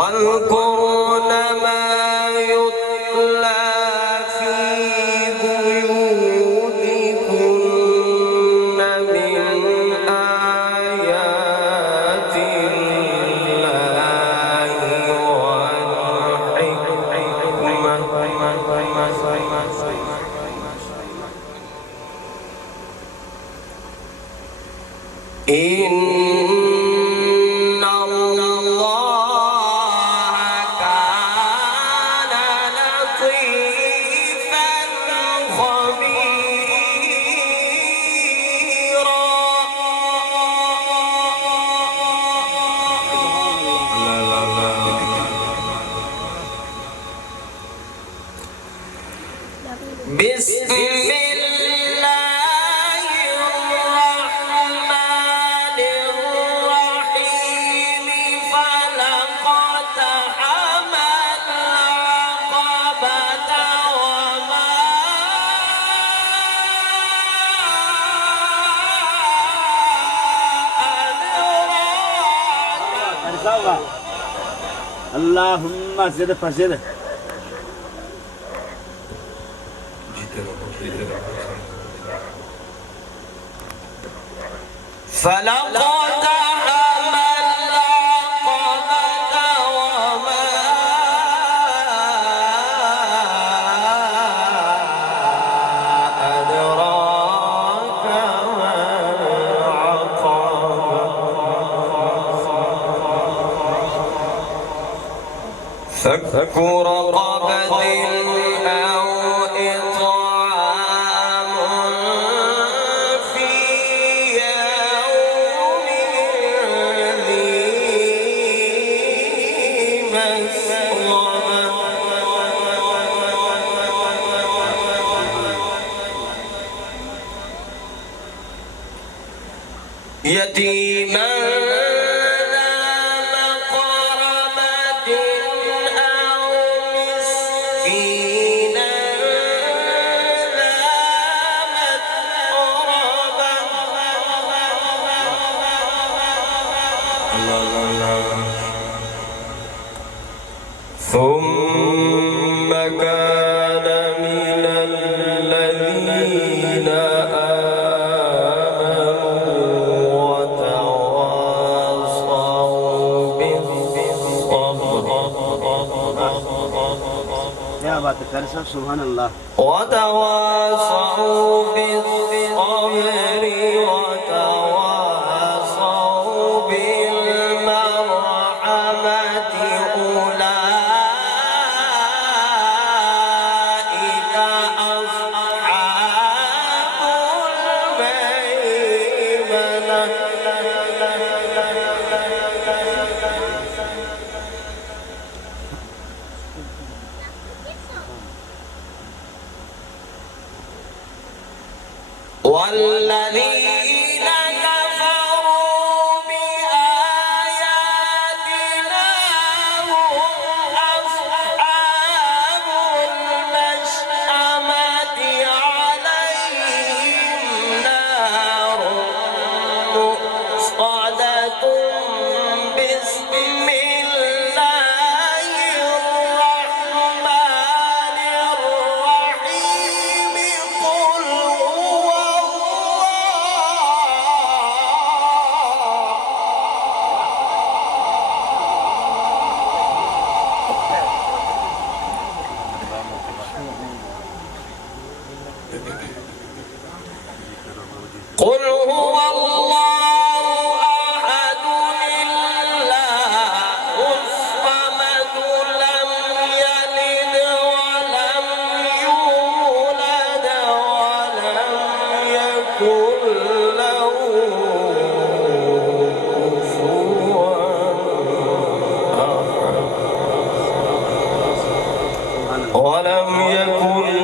واذكرن ما يتلى في بيوتكن من آيات الله والحكمة إن الله كان لطيفا خبيرا. بسم الله الرحمن الرحيم فلقتحم العقبة وما أدراك. اللهم زد فزد. فلقتحم العقبة وما أدراك ما العقبة. فك رقبة أو إطعام في يوم ذي مسغبة يتيما ذا مقربة أو مسكينا ذا متربة. ثم كان من الذين آمنوا وتواصوا بالصبر क्या बात है कर सब सुभान अल्लाह وتواصوا بالصبر وتواصوا بالمرحمة أولئك أصحاب الميمنة. والذين كفروا بآياتنا هم أصحاب المشأمة عليهم نار مؤصدة. بسم الله الرحمن الرحيم قل هو قل هو الله أحد الله الصمد لم يلد ولم يولد ولم يكن له كفوا أحد ولم يكن